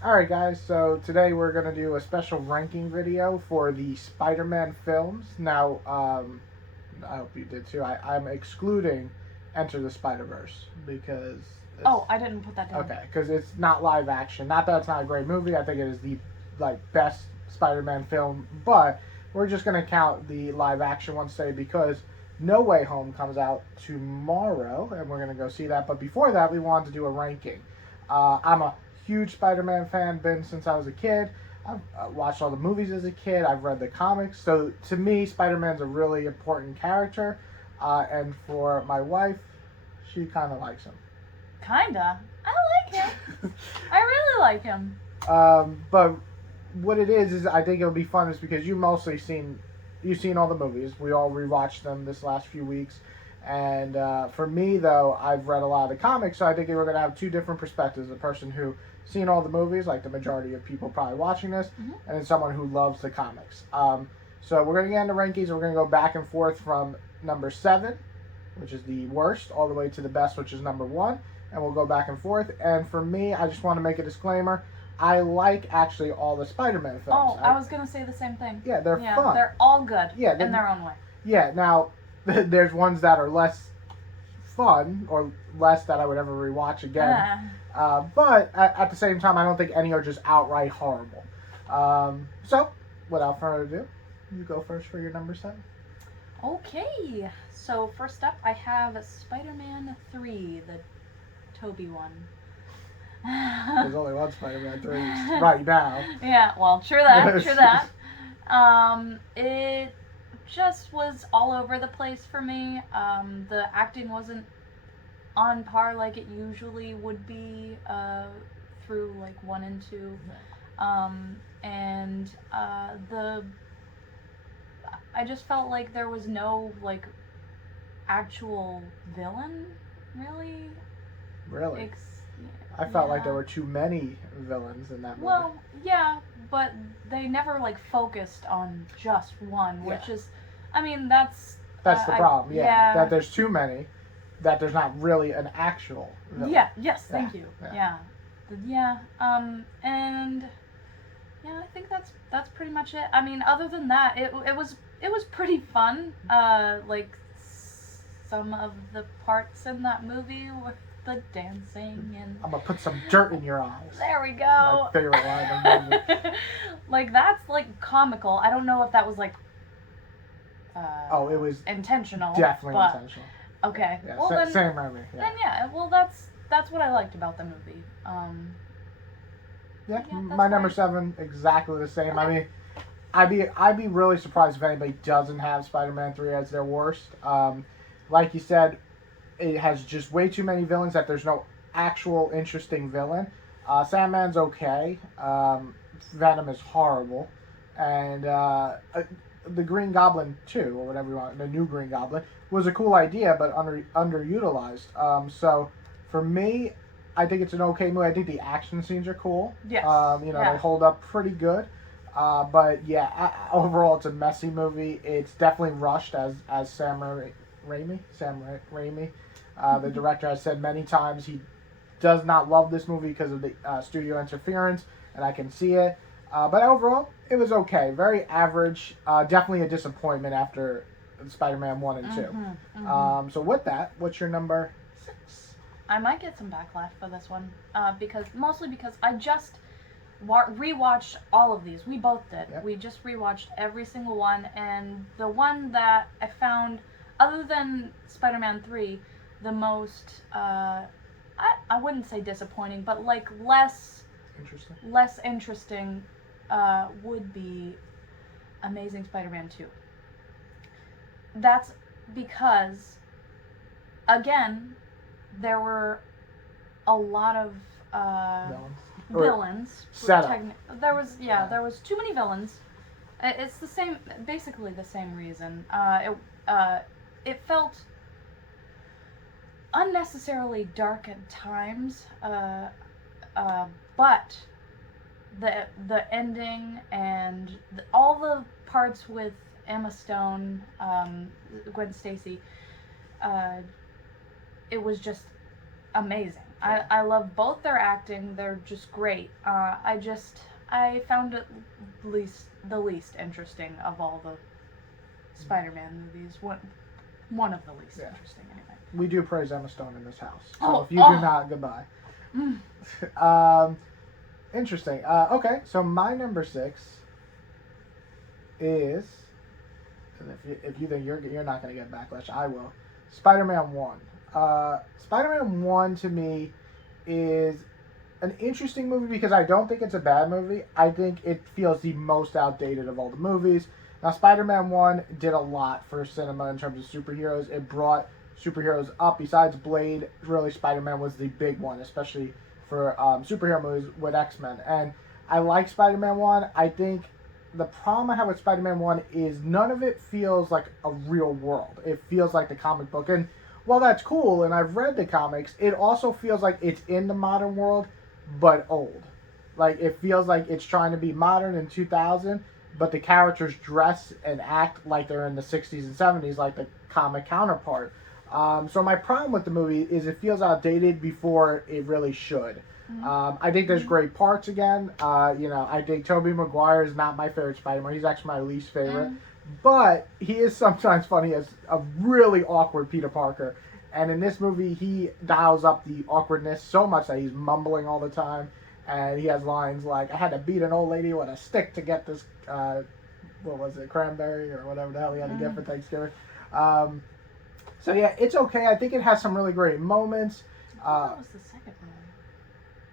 Alright guys, so today we're going to do a special ranking video for the Spider-Man films. Now, I hope you did too. I'm excluding Enter the Spider-Verse because... Oh, I didn't put that down. Okay, because it's not live action. Not that it's not a great movie. I think it is the best Spider-Man film, but we're just going to count the live action ones today because No Way Home comes out tomorrow, and we're going to go see that. But before that, we wanted to do a ranking. I'm a huge Spider-Man fan, been since I was a kid. I've watched all the movies as a kid. I've read the comics. So to me, Spider-Man's a really important character. And for my wife, she kind of likes him. Kinda. I like him. I really like him. But what it is I think it'll be fun is because you've seen all the movies. We all rewatched them this last few weeks. And for me, though, I've read a lot of the comics, so I think we're going to have two different perspectives. A person who seen all the movies, like the majority of people probably watching this, and then someone who loves the comics. So we're going to get into rankings. We're going to go back and forth from number 7, which is the worst, all the way to the best, which is number 1. And we'll go back and forth. And for me, I just want to make a disclaimer. I like actually all the Spider-Man films. Oh, I was going to say the same thing. Yeah, they're fun. They're all good in their own way. Yeah, now, there's ones that are less fun or less that I would ever rewatch again. But at the same time, I don't think any are just outright horrible. So, without further ado, you go first for your number 7. Okay. So, first up, I have Spider-Man 3, the Toby one. There's only one Spider-Man 3 right now. Yeah, well, true that. It just was all over the place for me. The acting wasn't on par like it usually would be through like 1 and 2. I just felt like there was no like actual villain, really. Really? I felt like there were too many villains in that movie. Well, yeah, but they never like focused on just one, which is, I mean, that's the problem. Yeah, that there's too many, that there's not really an actual villain. Yeah. Yes. Thank you. Yeah. And yeah, I think that's pretty much it. I mean, other than that, it was pretty fun. Like some of the parts in that movie were the dancing and... I'm gonna put some dirt in your eyes. There we go. My favorite line of the movie. Like, that's, like, comical. I don't know if that was, like... it was... intentional. Definitely intentional. Okay. Yeah, well, same movie. Yeah. Then, yeah. Well, that's what I liked about the movie. My number 7, exactly the same. Okay. I mean, I'd be really surprised if anybody doesn't have Spider-Man 3 as their worst. Like you said, it has just way too many villains that there's no actual interesting villain. Sandman's okay. Venom is horrible. And the Green Goblin 2, or whatever you want, the new Green Goblin, was a cool idea, but underutilized. So, for me, I think it's an okay movie. I think the action scenes are cool. Yes. They hold up pretty good. But, yeah, overall, it's a messy movie. It's definitely rushed, as Sam Raimi, the director, has said many times he does not love this movie because of the studio interference, and I can see it. But overall, it was okay. Very average. Definitely a disappointment after Spider-Man 1 and 2. So with that, what's your number 6? I might get some backlash for this one, mostly because I just rewatched all of these. We both did. Yep. We just rewatched every single one, and the one that I found, other than Spider-Man 3, the most, I wouldn't say disappointing, but like less interesting would be Amazing Spider-Man 2. That's because, again, there were a lot of villains. There was too many villains. It's basically the same reason. It felt unnecessarily dark at times, but the ending and all the parts with Emma Stone, Gwen Stacy, it was just amazing. I love both their acting. They're just great. I found it the least interesting of all the Spider-Man movies. One of the least interesting, anyway. We do praise Emma Stone in this house. So Oh, if you do not, goodbye. Interesting. Okay, so my number 6 is, if you think you're not going to get backlash, I will. Spider-Man 1. Spider-Man 1 to me is an interesting movie because I don't think it's a bad movie. I think it feels the most outdated of all the movies. Now, Spider-Man 1 did a lot for cinema in terms of superheroes. It brought superheroes up. Besides Blade, really Spider-Man was the big one, especially for superhero movies with X-Men. And I like Spider-Man 1. I think the problem I have with Spider-Man 1 is none of it feels like a real world. It feels like the comic book. And while that's cool, and I've read the comics, it also feels like it's in the modern world, but old. Like, it feels like it's trying to be modern in 2000, but the characters dress and act like they're in the 60s and 70s, like the comic counterpart. So my problem with the movie is it feels outdated before it really should. I think there's great parts again. I think Tobey Maguire is not my favorite Spider-Man. He's actually my least favorite. But he is sometimes funny as a really awkward Peter Parker. And in this movie, he dials up the awkwardness so much that he's mumbling all the time. And he has lines like, I had to beat an old lady with a stick to get this, cranberry or whatever the hell he had to get for Thanksgiving. So yeah, it's okay. I think it has some really great moments. That was the second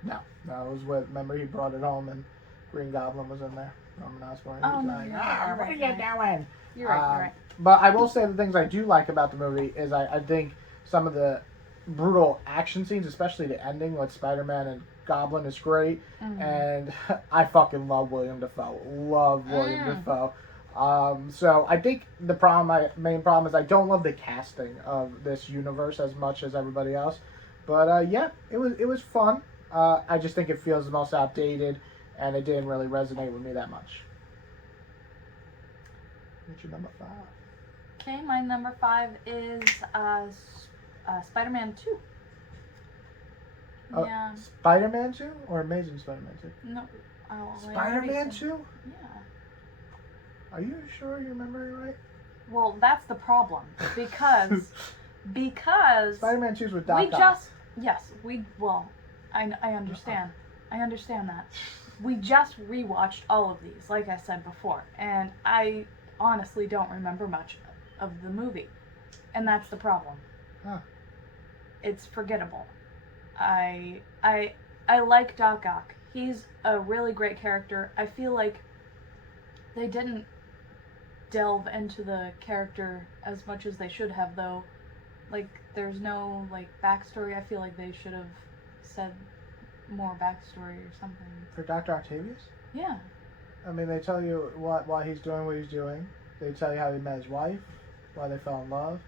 one. No, it was with, remember he brought it home and Green Goblin was in there. Norman Osborn. Oh, He was no, like, you're right, what are you doing? You're right. But I will say the things I do like about the movie is I think some of the brutal action scenes, especially the ending with Spider-Man and Goblin, is great. And I fucking love William Dafoe. Love William Dafoe. So I think my main problem is I don't love the casting of this universe as much as everybody else. But yeah, it was fun. I just think it feels the most outdated, and it didn't really resonate with me that much. What's your number 5? Okay, my number 5 is Spider-Man 2. Yeah. Spider-Man 2 or Amazing Spider-Man 2? No. Spider-Man 2? Yeah. Are you sure you're remembering right? Well, that's the problem because Spider-Man 2 is with Doc Ock. I understand. I understand that. We just rewatched all of these, like I said before, and I honestly don't remember much of the movie, and that's the problem. Huh. It's forgettable. I like Doc Ock. He's a really great character. I feel like they didn't delve into the character as much as they should have, though. Like, there's no backstory. I feel like they should have said more backstory or something. For Dr. Octavius? Yeah. I mean, they tell you why he's doing what he's doing. They tell you how he met his wife, why they fell in love.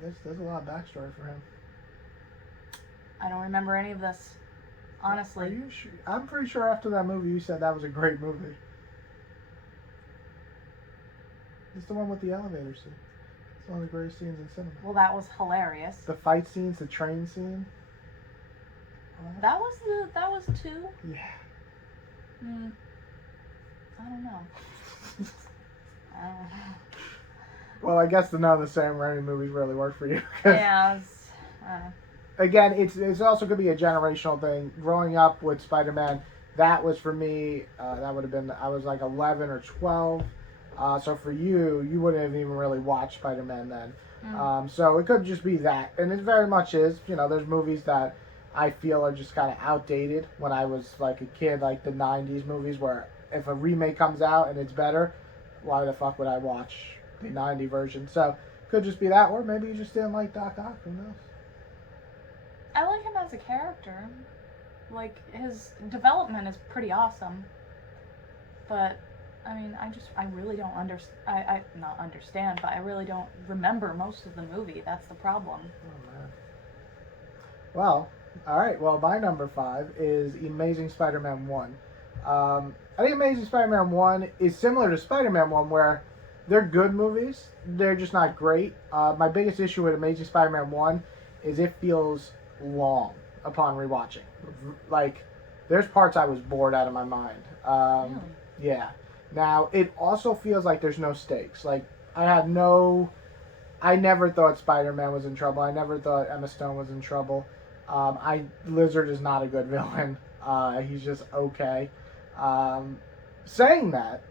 There's a lot of backstory for him. I don't remember any of this, honestly. Are you sure? I'm pretty sure after that movie you said that was a great movie. It's the one with the elevator scene. It's one of the greatest scenes in cinema. Well, that was hilarious. The fight scenes, the train scene. That was 2? Yeah. I don't know. Well, I guess none of the Sam Raimi movies really work for you. Yeah. Again, it's also could be a generational thing. Growing up with Spider-Man, that was for me. That would have been, I was like 11 or 12. So for you wouldn't have even really watched Spider-Man then. So it could just be that, and it very much is. There's movies that I feel are just kind of outdated. When I was like a kid, like the '90s movies, where if a remake comes out and it's better, why the fuck would I watch the '90 version? So could just be that, or maybe you just didn't like Doc Ock. Who knows? I like him as a character. Like, his development is pretty awesome. But I mean, I really don't not understand, but I really don't remember most of the movie. That's the problem. Oh, man. Well, alright, well, my number 5 is Amazing Spider-Man 1. I think Amazing Spider-Man 1 is similar to Spider-Man 1, where they're good movies, they're just not great. My biggest issue with Amazing Spider-Man 1 is it feels long. upon rewatching. Like, there's parts I was bored out of my mind. Really? Yeah. Now, it also feels like there's no stakes. Like, I never thought Spider-Man was in trouble. I never thought Emma Stone was in trouble. Lizard is not a good villain. He's just okay. Saying that,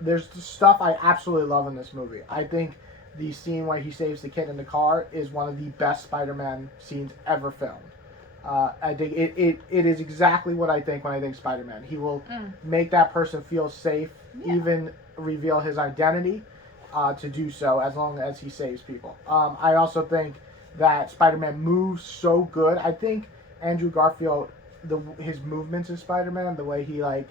there's stuff I absolutely love in this movie. I think the scene where he saves the kid in the car is one of the best Spider-Man scenes ever filmed. I think it is exactly what I think when I think Spider-Man. He will make that person feel safe, even reveal his identity to do so as long as he saves people. I also think that Spider-Man moves so good. I think Andrew Garfield, his movements in Spider-Man, the way he like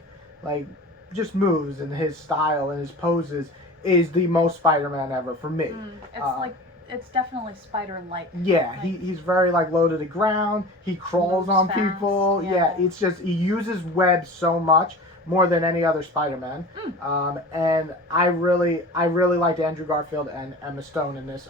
just moves and his style and his poses is the most Spider-Man ever for me. It's definitely Spider-like. Yeah, he's very like low to the ground. He crawls on fast, people. Yeah, it's just he uses webs so much more than any other Spider-Man. And I really liked Andrew Garfield and Emma Stone in this.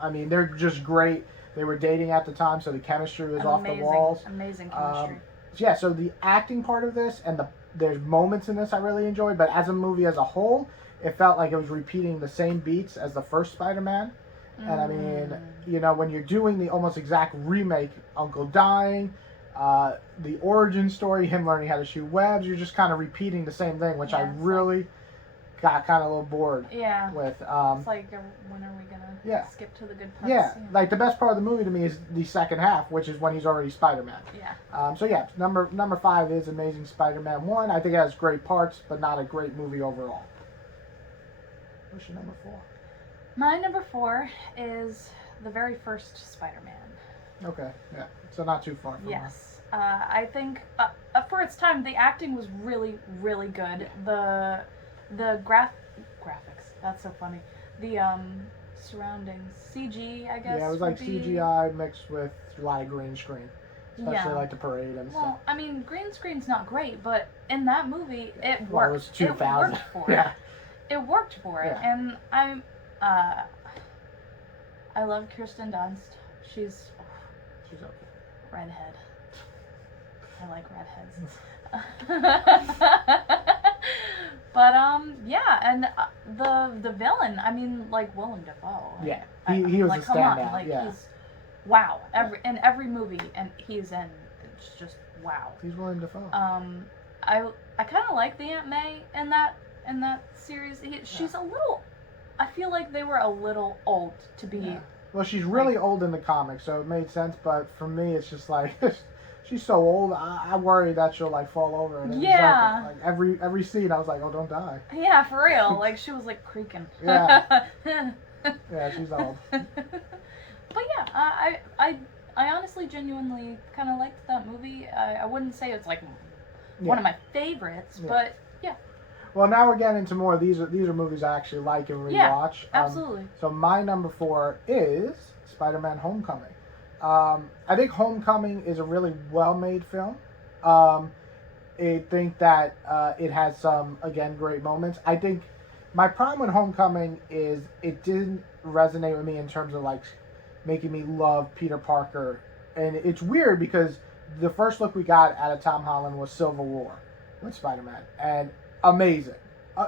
I mean, they're just great. They were dating at the time, so the chemistry was off the walls. Amazing chemistry. Yeah, so the acting part of this and there's moments in this I really enjoyed, but as a movie as a whole, it felt like it was repeating the same beats as the first Spider-Man. And I mean, you know, when you're doing the almost exact remake, Uncle dying, the origin story, him learning how to shoot webs, you're just kind of repeating the same thing, which I really got kind of a little bored with. It's like, when are we gonna skip to the good parts? Yeah, like the best part of the movie to me is the second half, which is when he's already Spider-Man. Yeah. So yeah, number 5 is Amazing Spider-Man 1. I think it has great parts, but not a great movie overall. What's your number 4? My number 4 is the very first Spider-Man. Okay, yeah, so not too far from Yes. I think for its time, the acting was really, really good. The graphics, that's so funny. The surroundings, CG, I guess. Yeah, it was like CGI mixed with a lot of green screen, especially like the parade and stuff. Well, I mean, green screen's not great, but in that movie, it worked. Well, it was 2000. It worked for it. It worked for it, and I love Kirsten Dunst. She's okay. Redhead. I like redheads. But yeah, and the villain. I mean, like Willem Dafoe. Yeah, he was like, a standout. Like, yeah, he's wow. In every movie, and he's in. It's just wow. He's Willem Dafoe. I kind of like the Aunt May in that series. She's a little. I feel like they were a little old to be. Yeah. Well, she's really old in the comics, so it made sense. But for me, it's just like she's so old. I worry that she'll like fall over. And like every scene, I was like, oh, don't die. Yeah, for real. Like she was like creaking. Yeah. Yeah, she's old. But yeah, I honestly, genuinely kind of liked that movie. I wouldn't say it's like one of my favorites, but yeah. Well, now we're getting into more. These are movies I actually like and rewatch. Yeah, absolutely. So my number 4 is Spider-Man Homecoming. I think Homecoming is a really well-made film. I think that it has some, again, great moments. I think my problem with Homecoming is it didn't resonate with me in terms of like making me love Peter Parker. And it's weird because the first look we got out of Tom Holland was Civil War with Spider-Man. And amazing.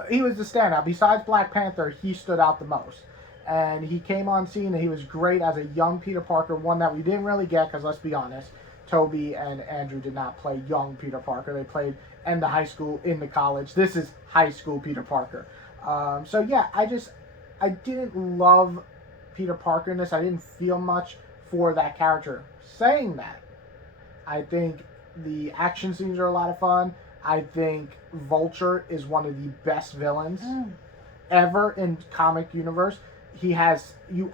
He was the standout. Besides Black Panther, he stood out the most. And he came on scene and he was great as a young Peter Parker, one that we didn't really get because, let's be honest, Toby and Andrew did not play young Peter Parker. They played in the high school, in the college. This is high school Peter Parker. So yeah, I didn't love Peter Parker in this. I didn't feel much for that character. Saying that, I think the action scenes are a lot of fun. I think Vulture is one of the best villains ever in comic universe. You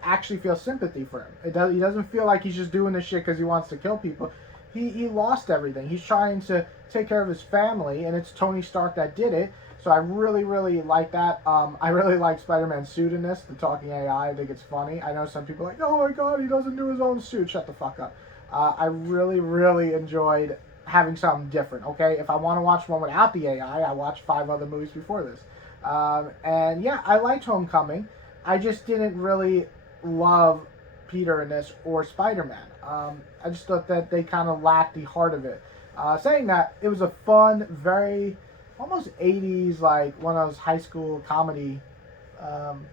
actually feel sympathy for him. He doesn't feel like he's just doing this shit because he wants to kill people. He lost everything. He's trying to take care of his family, and it's Tony Stark that did it. So I really, really like that. I really like Spider-Man's suit in this, the talking AI. I think it's funny. I know some people are like, oh my god, he doesn't do his own suit. Shut the fuck up. I really, really enjoyed having something different, okay? If I want to watch one without the AI, I watched 5 other movies before this. And yeah, I liked Homecoming. I just didn't really love Peter in this or Spider-Man. I just thought that they kind of lacked the heart of it. Saying that, it was a fun, very almost 80s, like one of those high school comedy. I'm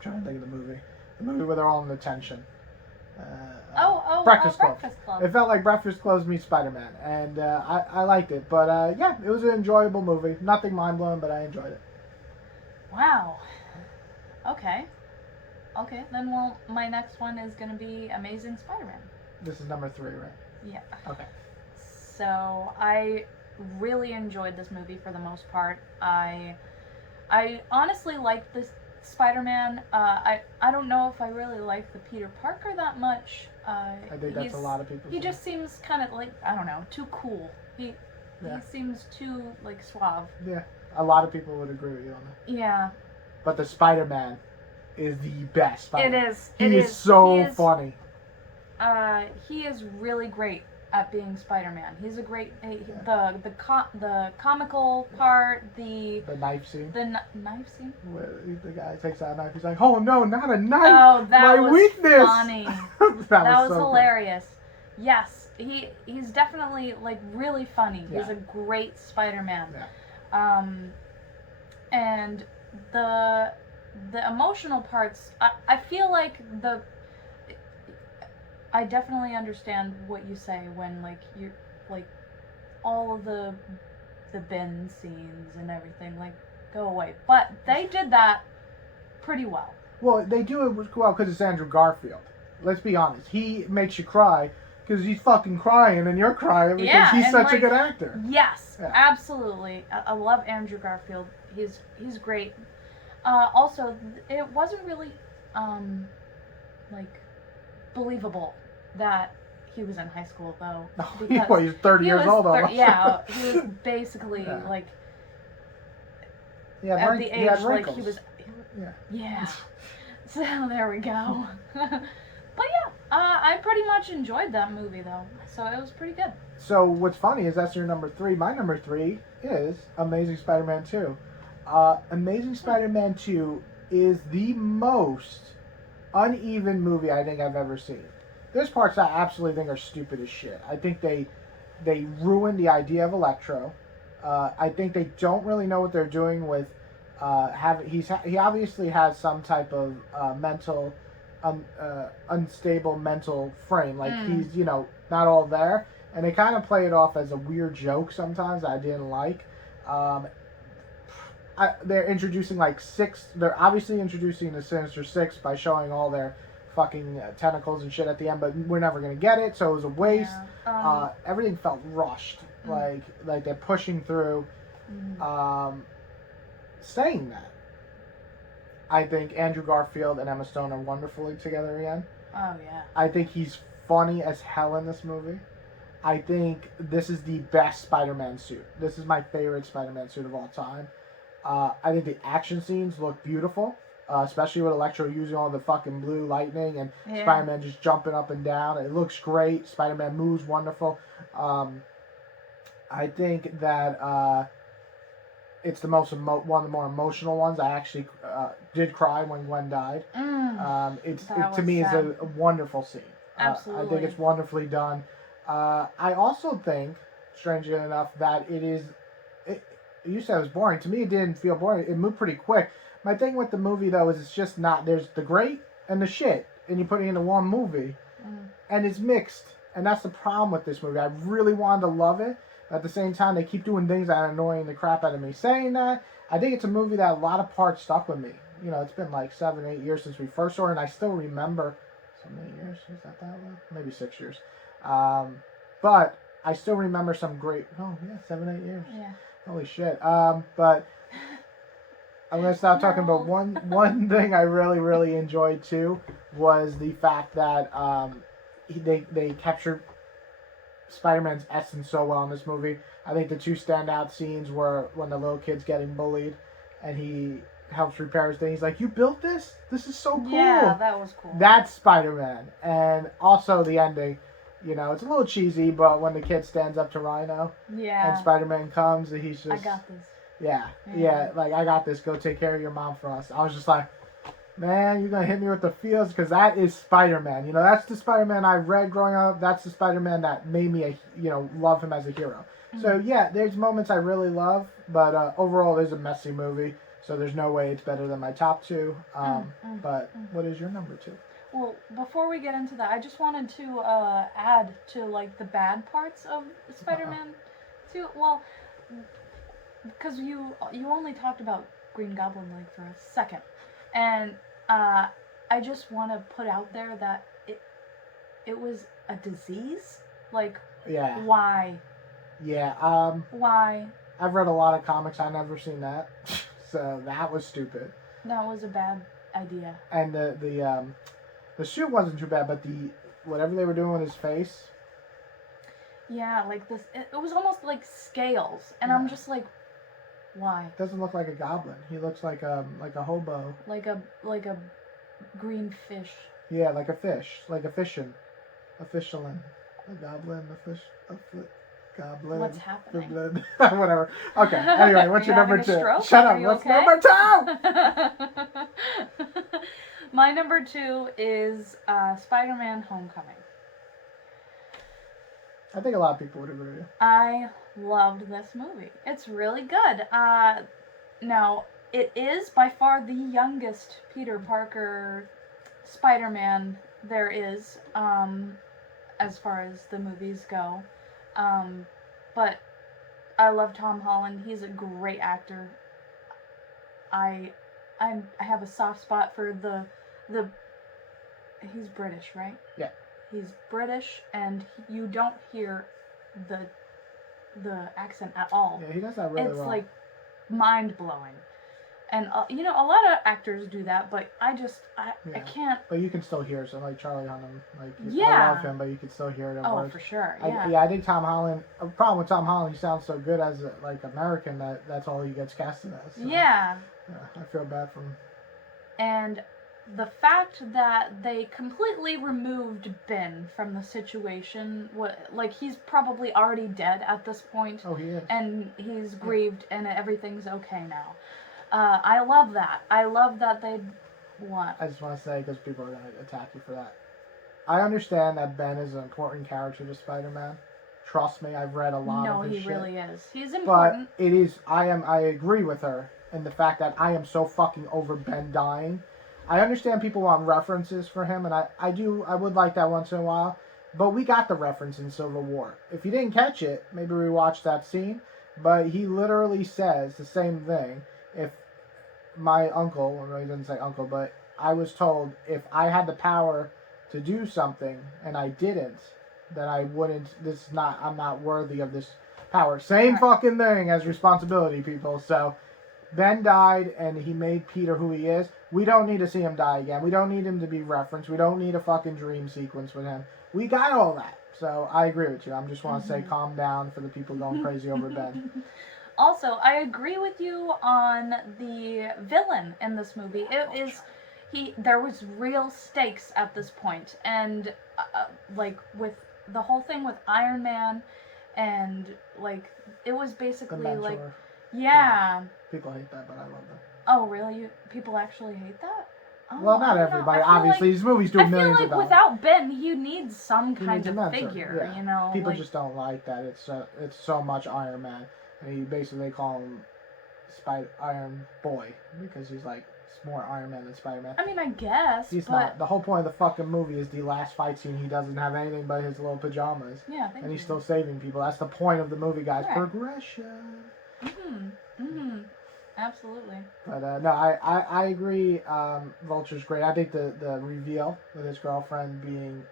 trying to think of the movie. The movie where they're all in detention. Breakfast Club. Breakfast Club. It felt like Breakfast Club's meets Spider-Man, and I liked it. But yeah, it was an enjoyable movie. Nothing mind-blowing, but I enjoyed it. Wow. Okay. Okay, then well, my next one is gonna be Amazing Spider-Man. This is number 3, right? Yeah. Okay. So I really enjoyed this movie for the most part. I honestly liked this Spider-Man. I don't know if I really like the Peter Parker that much. I think that's a lot of people. He just seems kind of like, I don't know, too cool. He seems too like suave. Yeah, a lot of people would agree with you on that. Yeah. But the Spider-Man is the best Spider-Man. It is. He is so funny. He is really great at being Spider-Man. He's a great the comical part, the knife scene. The knife scene. Where the guy takes out a knife. He's like, "Oh no, not a knife! Oh, that my was weakness." Funny. that was so hilarious. Good. Yes, he's definitely like really funny. Yeah. He's a great Spider-Man. Yeah. And the emotional parts, I feel like I definitely understand what you say when like you like all of the bin scenes and everything like go away, but they did that pretty well. Well, they do it well because it's Andrew Garfield. Let's be honest. He makes you cry because he's fucking crying and you're crying because he's such a good actor. Yes, absolutely. I love Andrew Garfield. He's great. Also, it wasn't really like believable that he was in high school though. Well, he's 30 years old almost. Yeah, he was basically like at the age like he was. Yeah. So there we go. But yeah, I pretty much enjoyed that movie though, so it was pretty good. So what's funny is that's your number 3. My number 3 is Amazing Spider-Man 2. Amazing Spider-Man 2 is the most uneven movie I think I've ever seen. There's parts I absolutely think are stupid as shit. I think they ruined the idea of Electro. I think they don't really know what they're doing with he obviously has some type of mental unstable mental frame. Like he's not all there, and they kind of play it off as a weird joke sometimes that I didn't like. They're introducing they're obviously introducing the Sinister Six by showing all their fucking tentacles and shit at the end, but we're never gonna get it, so it was a waste. Everything felt rushed, like they're pushing through. Saying that, I think Andrew Garfield and Emma Stone are wonderfully together again. Oh yeah. I think he's funny as hell in this movie. I think this is the best Spider-Man suit. This is my favorite Spider-Man suit of all time. I think the action scenes look beautiful, especially with Electro using all the fucking blue lightning and Spider-Man just jumping up and down. It looks great. Spider-Man moves wonderful. I think that it's the one of the more emotional ones. I actually did cry when Gwen died. To me is a wonderful scene. Absolutely. I think it's wonderfully done. I also think, strangely enough, that you said it was boring. To me, it didn't feel boring. It moved pretty quick. My thing with the movie, though, is it's just not... There's the great and the shit, and you put it into one movie, and it's mixed. And that's the problem with this movie. I really wanted to love it. At the same time, they keep doing things that are annoying the crap out of me. Saying that, I think it's a movie that a lot of parts stuck with me. It's been like 7, 8 years since we first saw it, and I still remember... 7, 8 years? Is that long? Maybe 6 years. But I still remember some great... 7, 8 years. Yeah. Holy shit. But I'm going to stop talking about one thing I really, really enjoyed too was the fact that they captured Spider-Man's essence so well in this movie. I think the two standout scenes were when the little kid's getting bullied and he helps repair his thing. He's like, "You built this? This is so cool." Yeah, that was cool. That's Spider-Man. And also the ending. It's a little cheesy, but when the kid stands up to Rhino and Spider-Man comes and he's just... I got this. Yeah, like, I got this. Go take care of your mom for us. I was just like, Man, you're gonna hit me with the feels because that is Spider-Man. You know, that's the Spider-Man I read growing up. That's the Spider-Man that made me, love him as a hero. So yeah, there's moments I really love, but overall, it's a messy movie. So there's no way it's better than my top two. But what is your number two? Well, before we get into that, I just wanted to add to like the bad parts of Spider-Man 2. Well, because you only talked about Green Goblin like for a second, and I just want to put out there that it was a disease. Like, Yeah. why? Yeah. Why? I've read a lot of comics. I never seen that, so that was stupid. That was a bad idea. And the suit wasn't too bad, but whatever they were doing with his face. Yeah, like this. It was almost like scales, and I'm just like, why? Doesn't look like a goblin. He looks like a hobo. Like a green fish. Yeah, like a fish, like a fishin, a fisherlin, a goblin, a fish, goblin. What's happening? Whatever. Okay. Anyway, what's your number two? Stroke? Shut up. Are you What's okay? number two? My number two is Spider-Man Homecoming. I think a lot of people would agree. I loved this movie. It's really good. Now, it is by far the youngest Peter Parker Spider-Man there is, as far as the movies go. But I love Tom Holland. He's a great actor. I have a soft spot for the he's British, right? Yeah. He's British, and you don't hear the accent at all. Yeah, he does that really well. It's like mind blowing, and a lot of actors do that, but I can't. But you can still hear some, like Charlie Hunnam. Like Yeah. I love him, but you can still hear it. Oh, words. for sure. Yeah. I think Tom Holland. A problem with Tom Holland, he sounds so good as American that's all he gets casted as. So, yeah. I feel bad for him. And the fact that they completely removed Ben from the situation, like he's probably already dead at this point. Oh, he is. And he's grieved, and everything's okay now. I love that. I love that they. What? I just want to say, because people are going to attack you for that. I understand that Ben is an important character to Spider-Man. Trust me, I've read a lot of his shit. No, he really is. He's important. But it is. I agree with her in the fact that I am so fucking over Ben dying. I understand people want references for him, and I would like that once in a while. But we got the reference in Civil War. If you didn't catch it, maybe rewatch that scene. But he literally says the same thing. If my uncle, or he doesn't say uncle, but I was told if I had the power to do something and I didn't, then I wouldn't. I'm not worthy of this power. Same fucking thing as responsibility, people. So Ben died, and he made Peter who he is. We don't need to see him die again. We don't need him to be referenced. We don't need a fucking dream sequence with him. We got all that. So I agree with you. I just want to say calm down for the people going crazy over Ben. Also, I agree with you on the villain in this movie. There was real stakes at this point, and like with the whole thing with Iron Man, and like it was basically like, yeah. People hate that, but I love that. Oh, really? People actually hate that? Oh, well, not everybody. Obviously, like, these movies do millions of dollars. Without Ben, you need some kind of figure, yeah. you know? People just don't like that. It's so much Iron Man. And they call him Iron Boy because he's like more Iron Man than Spider-Man. I mean, I guess, he's not. The whole point of the fucking movie is the last fight scene. He doesn't have anything but his little pajamas. Yeah, and he's still saving people. That's the point of the movie, guys. Right. Progression. Absolutely. But no, I agree. Vulture's great. I think the reveal with his girlfriend being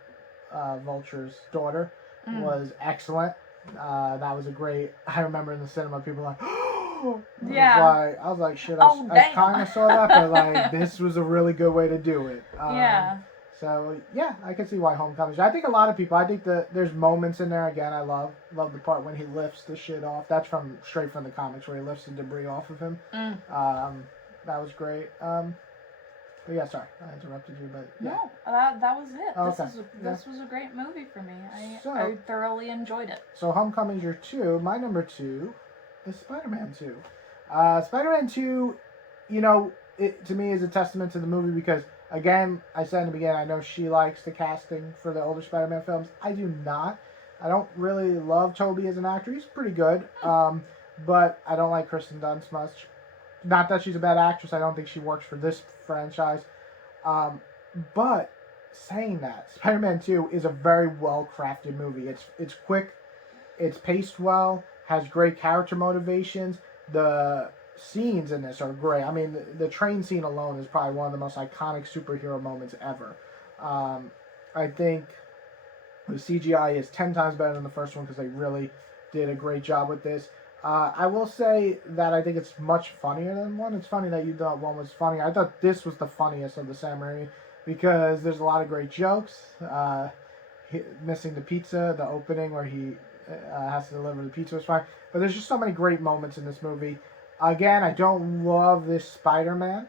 Vulture's daughter was excellent. That was a great. I remember in the cinema, people were like, yeah. I was like, shit. I kind of saw that, but like, this was a really good way to do it. Yeah. So yeah, I can see why Homecoming. I think a lot of people. I think there's moments in there. Again, I love the part when he lifts the shit off. That's straight from the comics where he lifts the debris off of him. That was great. But yeah, sorry, I interrupted you, but yeah. No, that was it. Oh, this was a great movie for me. I thoroughly enjoyed it. So Homecoming's your 2. My number 2 is Spider-Man 2. Spider-Man 2, it to me is a testament to the movie because, again, I said in the beginning, I know she likes the casting for the older Spider-Man films. I do not. I don't really love Tobey as an actor. He's pretty good, but I don't like Kristen Dunst much. Not that she's a bad actress. I don't think she works for this franchise. But saying that, Spider-Man 2 is a very well-crafted movie. It's quick, it's paced well, has great character motivations. The scenes in this are great. I mean, the train scene alone is probably one of the most iconic superhero moments ever. I think the CGI is 10 times better than the first one because they really did a great job with this. I will say that I think it's much funnier than one. It's funny that you thought one was funny. I thought this was the funniest of the Sam Raimi because there's a lot of great jokes. Missing the pizza, the opening where he has to deliver the pizza was fine. But there's just so many great moments in this movie. Again, I don't love this Spider-Man,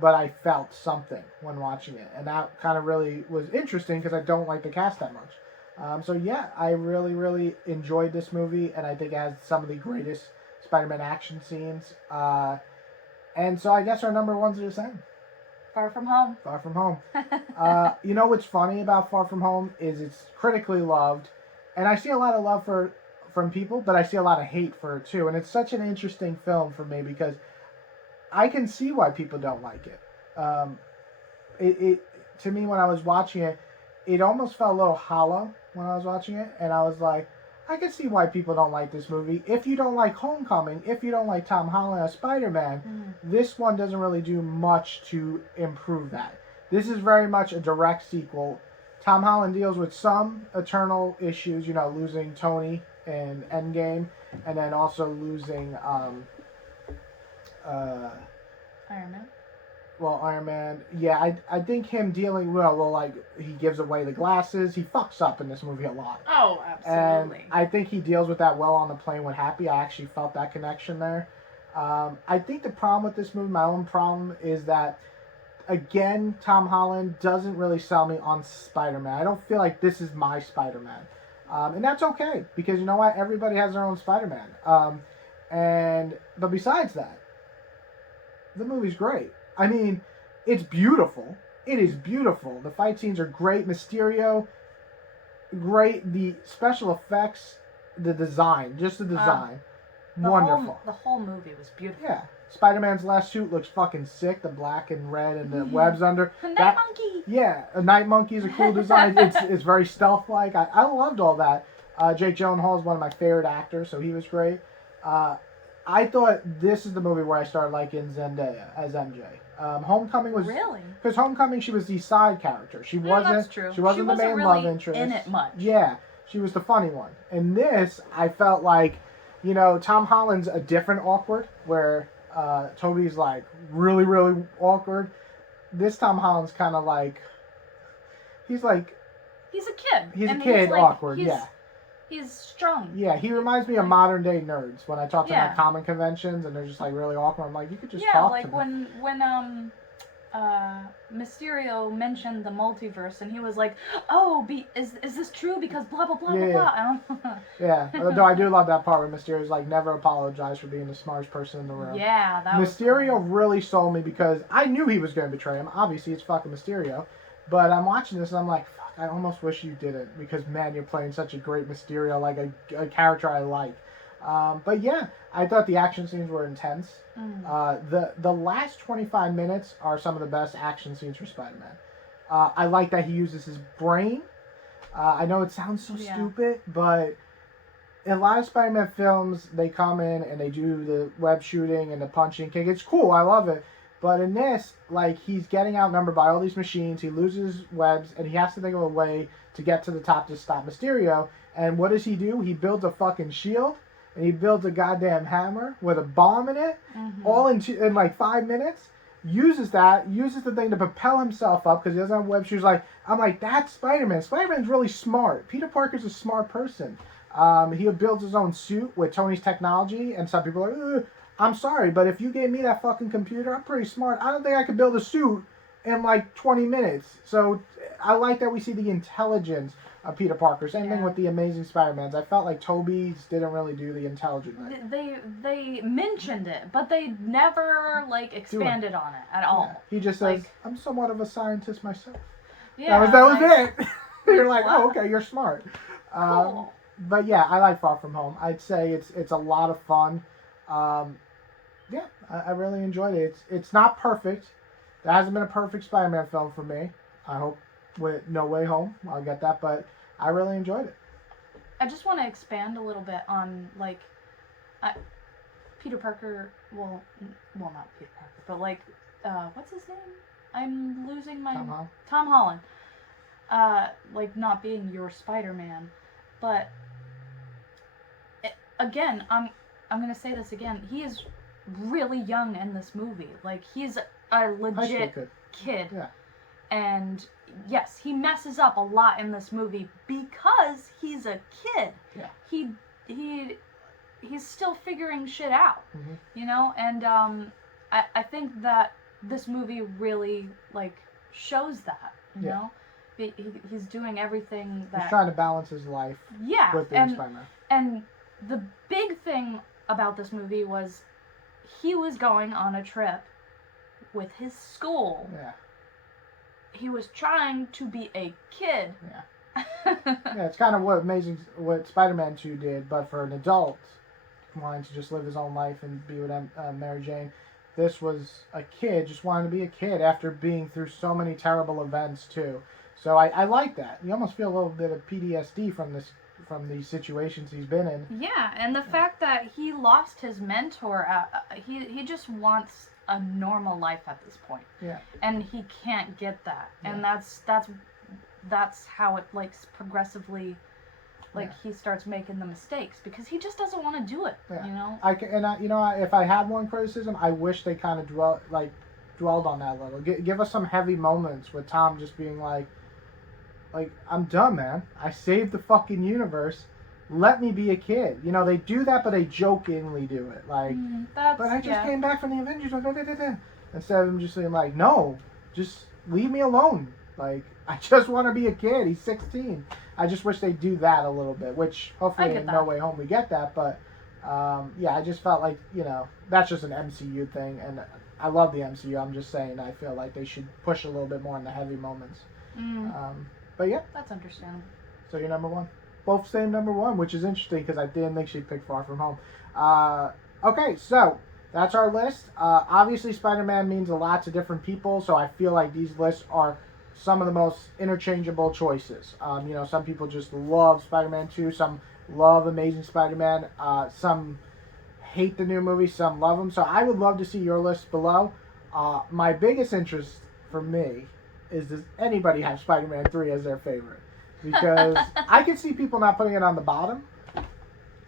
but I felt something when watching it. And that kind of really was interesting because I don't like the cast that much. So yeah, I really, really enjoyed this movie, and I think it has some of the greatest Spider-Man action scenes. And so I guess our number ones are the same. Far From Home. Far From Home. You know what's funny about Far From Home is it's critically loved, and I see a lot of love from people, but I see a lot of hate for it too. And it's such an interesting film for me because I can see why people don't like it. It to me when I was watching it, it almost felt a little hollow when I was watching it, and I was like, I can see why people don't like this movie. If you don't like Homecoming, if you don't like Tom Holland as Spider-Man, this one doesn't really do much to improve that. This is very much a direct sequel. Tom Holland deals with some eternal issues, losing Tony in Endgame, and then also losing Iron Man. Well, Iron Man, yeah, I think him dealing like he gives away the glasses. He fucks up in this movie a lot. Oh, absolutely. And I think he deals with that well on the plane with Happy. I actually felt that connection there. I think the problem with this movie, my own problem, is that, again, Tom Holland doesn't really sell me on Spider-Man. I don't feel like this is my Spider-Man. And that's okay, because you know what? Everybody has their own Spider-Man. But besides that, the movie's great. I mean, it's beautiful. It is beautiful. The fight scenes are great. Mysterio, great. The special effects, the design, just the design, wonderful. The whole movie was beautiful. Yeah. Spider-Man's last suit looks fucking sick. The black and red and the webs under. The Night Monkey. Yeah, a Night Monkey is a cool design. It's very stealth-like. I loved all that. Jake Gyllenhaal is one of my favorite actors, so he was great. I thought this is the movie where I started liking Zendaya as MJ. Homecoming was really because Homecoming she was the side character. She wasn't. That's true. She wasn't the main really love interest in it much. Yeah, she was the funny one. In this, I felt like, Tom Holland's a different awkward, where Tobey's like really, really awkward. This Tom Holland's kind of like he's a kid. He's a kid, awkward. Yeah. He's strong. Yeah, he reminds me of modern day nerds when I talk to them at comic conventions and they're just like really awkward. I'm like, you could just talk to them. when Mysterio mentioned the multiverse and he was like, "Oh, is this true? Because blah blah blah blah blah." Yeah, although I do love that part where Mysterio's like, never apologize for being the smartest person in the room. Yeah, that Mysterio was cool. really sold me because I knew he was going to betray him. Obviously, it's fucking Mysterio, but I'm watching this and I'm like, I almost wish you didn't because, man, you're playing such a great Mysterio, like a character I like. But yeah, I thought the action scenes were intense. The last 25 minutes are some of the best action scenes for Spider-Man. I like that he uses his brain. I know it sounds so stupid, but in a lot of Spider-Man films, they come in and they do the web shooting and the punching kick. It's cool. I love it. But in this, like, he's getting outnumbered by all these machines. He loses webs, and he has to think of a way to get to the top to stop Mysterio. And what does he do? He builds a fucking shield, and he builds a goddamn hammer with a bomb in it, all in like 5 minutes. Uses the thing to propel himself up because he doesn't have web shoes. I'm like, that's Spider-Man. Spider-Man's really smart. Peter Parker's a smart person. He builds his own suit with Tony's technology, and some people are like, I'm sorry, but if you gave me that fucking computer, I'm pretty smart. I don't think I could build a suit in like 20 minutes. So I like that we see the intelligence Peter Parker. Same thing Yeah. with the Amazing Spider-Mans. I felt like Tobey's didn't really do the intelligent thing. They mentioned it, but they never like expanded on it at all. Yeah. He just says, Like- "I'm somewhat of a scientist myself." Yeah, that was like, it. You're like, wow. "Oh, okay, you're smart." Cool. But yeah, I like Far From Home. I'd say it's a lot of fun. Yeah, I really enjoyed it. It's not perfect. There hasn't been a perfect Spider-Man film for me. I hope with No Way Home I'll get that, but I really enjoyed it. I just want to expand a little bit on like Peter Parker. Well, not Peter Parker, but like what's his name? I'm losing my Tom Holland. Like not being your Spider-Man, but again, I'm gonna say this again. He is really young in this movie. Like he's a legit kid. Yeah. And yes, he messes up a lot in this movie because he's a kid. Yeah. He's still figuring shit out. Mm-hmm. You know, and I think that this movie really like shows that. You know, he's doing everything that he's trying to balance his life. Yeah, with being Spider-Man. And the big thing about this movie was he was going on a trip with his school. Yeah. He was trying to be a kid. Yeah. Yeah, it's kind of what Spider-Man 2 did, but for an adult wanting to just live his own life and be with Mary Jane. This was a kid just wanting to be a kid after being through so many terrible events too. So I like that. You almost feel a little bit of PTSD from these situations he's been in. Yeah, and the fact that he lost his mentor, he just wants a normal life at this point. Yeah. And he can't get that. Yeah. And that's how it like progressively he starts making the mistakes because he just doesn't want to do it, you know? If I had one criticism, I wish they kind of dwelled on that a little. Give us some heavy moments with Tom just being like, I'm done, man. I saved the fucking universe. Let me be a kid. You know, they do that, but they jokingly do it. Like, but I just came back from the Avengers. Instead of him just saying, like, no, just leave me alone. Like, I just want to be a kid. He's 16. I just wish they'd do that a little bit, which hopefully in No Way Home we get that. But, yeah, I just felt like, you know, that's just an MCU thing. And I love the MCU. I'm just saying I feel like they should push a little bit more in the heavy moments. But, yeah. That's understandable. So you're number one. Both staying number one, which is interesting because I didn't think she'd pick Far From Home. Okay, so that's our list. Obviously, Spider-Man means a lot to different people, so I feel like these lists are some of the most interchangeable choices. You know, some people just love Spider-Man 2, some love Amazing Spider-Man, some hate the new movie, some love them. So I would love to see your list below. My biggest interest for me is, does anybody have Spider-Man 3 as their favorite? Because I can see people not putting it on the bottom,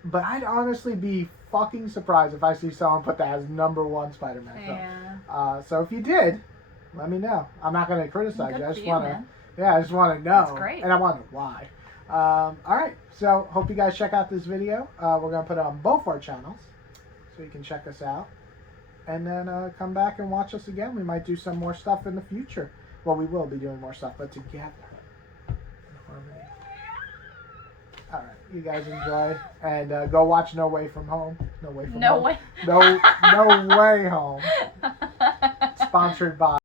but I'd honestly be fucking surprised if I see someone put that as number one Spider-Man film. Yeah. So if you did, let me know. I'm not going to criticize you. I just want to. Man. Yeah, I just want to know. That's great. And I want to know why. All right. So hope you guys check out this video. We're going to put it on both our channels, so you can check us out, and then come back and watch us again. We might do some more stuff in the future. Well, we will be doing more stuff, but together. All right, you guys enjoy, and go watch No Way From Home. No Way From Home. Way. No Way Home. Sponsored by